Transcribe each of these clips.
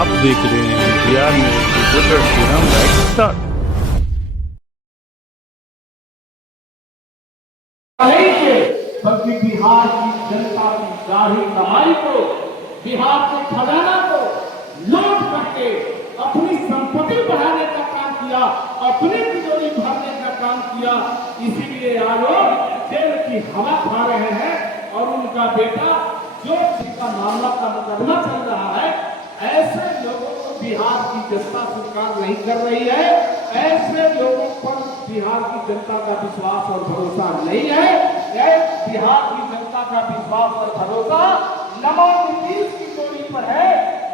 आप देख रहे हैं Bihar news reporter Shriram live star. बल्कि बिहार की जनता की गाढ़ी कमाई को, बिहार के खजाना को लूट करके अपनी संपत्ति बढ़ाने का काम किया, अपनी तिजोरी भरने का काम किया। इसीलिए आज जेल की हवा खा रहे हैं और उनका बेटा जो जिसका मामला का मुकदमा चल रहा है, ऐसे लोगों को बिहार की जनता स्वीकार नहीं कर रही है। ऐसे लोगों पर बिहार की जनता का विश्वास और भरोसा नहीं है। बिहार की जनता का विश्वास और भरोसा नमो नीतीश की जोड़ी पर है,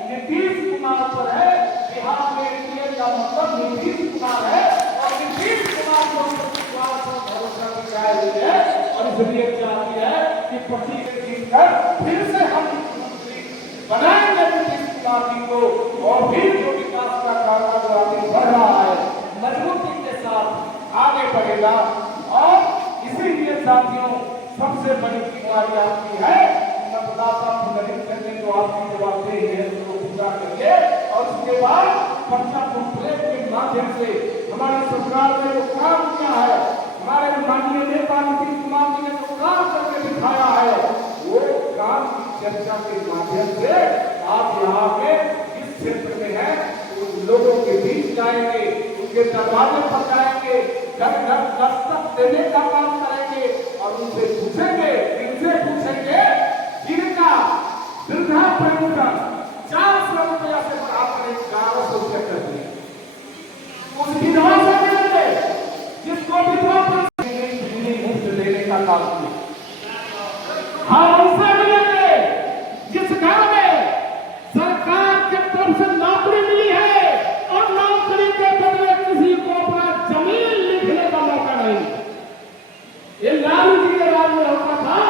नीतीश कुमार पर है। बिहार में एनडीए का मतलब नीतीश कुमार है और नीतीश कुमार को विश्वास और भरोसा दिखाया गया है और इसलिए चाहती है कि पति के जीतकर फिर से हम मुख्यमंत्री बनाएंगे नीतीश कुमार जी को और फिर जो विकास का कार्य आगे बढ़ रहा है मजबूती के साथ आगे बढ़ेगा। और इसीलिए साथियों सबसे बड़ी बीमारी आपकी है मतदाता पुनरीक्षण जो आपकी जवाबदेही है उसको पूरा करिए और उसके बाद पर्चा कंप्लेंट के माध्यम से हमारी सरकार ने जो काम किया है, हमारे माननीय नेता नीतीश कुमार जी ने जो काम करके दिखाया है, वो काम की चर्चा के माध्यम से आप यहाँ पे इस क्षेत्र में है लोगों के बीच जाएंगे, उनके दरवाजे पर जाएंगे, घर घर दस्तक देने का काम करेंगे और उनसे पूछेंगे, इनसे पूछेंगे जिनका वृद्धा पेंशन 400 रुपया से बढ़ाकर 1100 रुपया कर दिया, उस विधवा से मिलेंगे जिसको विधवा पेंशन मुफ्त देने का काम किया। हाँ, उनसे मिलेंगे जिस घर में सरकार की तरफ से नौकरी मिली है और नौकरी के बदले किसी को अपना जमीन लिखने का मौका नहीं। ये लालू जी के राज में होता था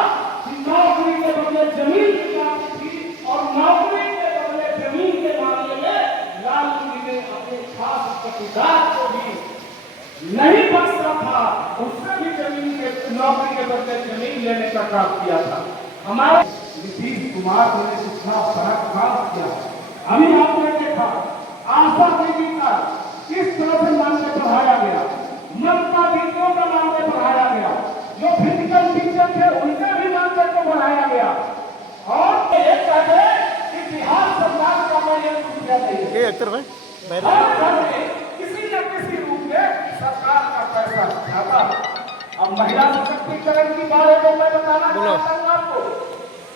कि नौकरी के बदले जमीन दी जाती थी और नौकरी के बदले जमीन के मामले में लालू जी ने अपने खास पटीदार को भी नहीं बख्शा था, उससे भी जमीन के नौकरी के बदले जमीन लेने का काम किया था। हमारे नीतीश कुमार ने कितना बड़ा काम किया। अभी आपने देखा आशा दीदी का किस तरह से मामले बढ़ाया गया, ममता दीदियों का मामले बढ़ाया गया, जो फिजिकल टीचर थे उनके भी मामले को बढ़ाया गया। और एक कहते कि बिहार सरकार का मैं ये सुविधा नहीं है, किसी न किसी रूप में सरकार का पैसा जाता है। अब महिला सशक्तिकरण के बारे में मैं बताना चाहता हूँ आपको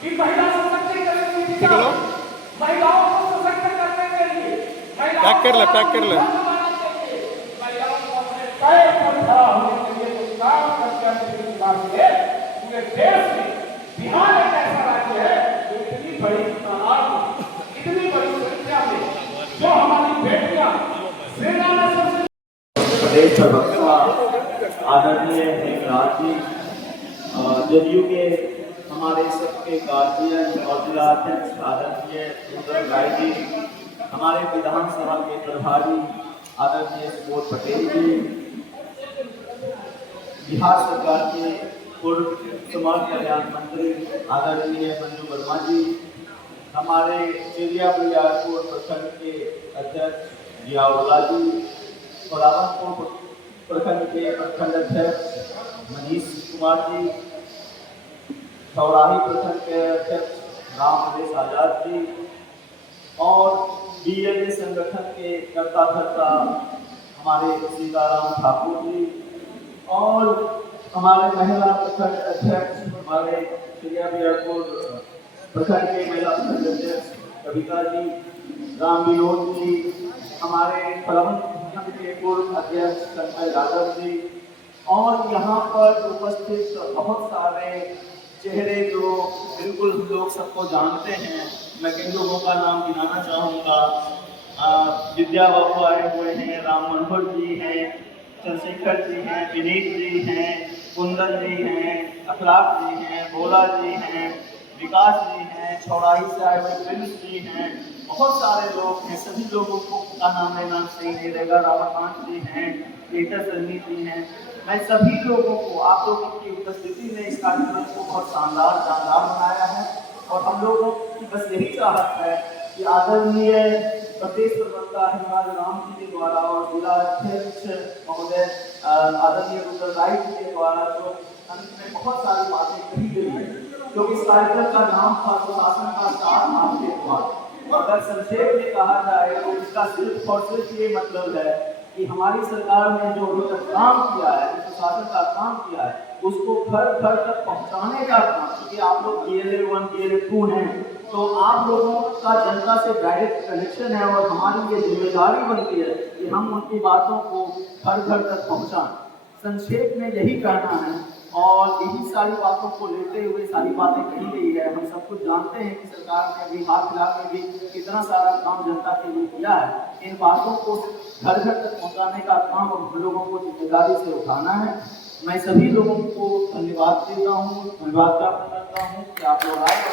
कि महिला सशक्तिकरण की दिशा में महिलाओं को सशक्त करने के लिए पैक कर ले महिलाओं को अपने पैर पर खड़ा होने के लिए कुछ काम करके पूरे देश में बिहार एक ऐसा राज्य है जो इतनी बड़ी तादाद इतनी बड़ी संख्या में जो हमारी बेटियां सेना में सबसे प्रदेश प्रवक्ता आदरणीय हेमराज जी, जदयू के हमारे सबके गार्जियन और जिला अध्यक्ष आदरणीय सुंदर राय जी, हमारे विधानसभा के प्रभारी आदरणीय सुबोध पटेल जी, बिहार सरकार के पूर्व समाज कल्याण मंत्री आदरणीय मंजू वर्मा जी, हमारे चिड़िया बरियारपुर प्रखंड के अध्यक्ष जियाउल्लाह जी और रावतपुर प्रखंड के प्रखंड अध्यक्ष मनीष कुमार जी, सौराही प्रखंड के अध्यक्ष राम नरेश आजाद जी और डीएलए संगठन के कर्ता धर्ता हमारे सीताराम ठाकुर जी और हमारे महिला प्रखंड अध्यक्ष हमारे चिड़िया बरियारपुर प्रखंड के महिला प्रखंड अध्यक्ष कविता जी, राम विनोद जी, हमारे फलवंत के पूर्व अध्यक्ष संजय यादव जी और यहाँ पर उपस्थित बहुत सारे चेहरे जो बिल्कुल लोग सबको जानते हैं। मैं किन लोगों का नाम गिनाना चाहूँगा। विद्या बाबू आए हुए हैं, राम मनोहर जी हैं, चंद्रशेखर जी हैं, विनीत जी हैं, कुंदन जी हैं, अखलाक जी हैं, भोला जी हैं, विकास जी हैं, चौराही से आए हुए प्रिंस जी हैं, बहुत सारे लोग हैं। सभी लोगों को का नाम लेना सही नहीं रहेगा। रामाकांत जी हैं, पीटर सन्नी जी हैं। मैं सभी लोगों को, आप लोगों की उपस्थिति ने इस कार्यक्रम को बहुत शानदार बनाया है और हम लोगों की बस यही चाहत है कि आदरणीय प्रदेश प्रवक्ता हिमाल राम जी के द्वारा और जिला अध्यक्ष महोदय आदरणीय रुद्रराय जी के द्वारा जो अंत में बहुत सारी बातें कही गई है, क्योंकि इस कार्यक्रम का नाम था सुशासन का 7 आपके द्वार। अगर संक्षेप में कहा जाए तो इसका सिर्फ और सिर्फ ये मतलब है कि हमारी सरकार ने जो अभी तक काम किया है, सुशासन का काम किया है, उसको घर घर तक पहुंचाने का काम, क्योंकि आप लोग DLA 1 DLA 2 हैं, तो आप लोगों का जनता से डायरेक्ट कनेक्शन है और हमारी ये जिम्मेदारी बनती है कि हम उनकी बातों को घर घर तक पहुंचाएं। संक्षेप में यही कहना है और यही सारी बातों को लेते हुए सारी बातें कही गई है। हम सब कुछ जानते हैं कि सरकार ने अभी हाल फिलहाल में भी कितना सारा काम जनता के लिए किया है। इन बातों को घर घर तक पहुंचाने का काम हम लोगों को जिम्मेदारी से उठाना है। मैं सभी लोगों को धन्यवाद देता हूँ, धन्यवाद ज्ञापन करता हूँ कि आप लोग आए।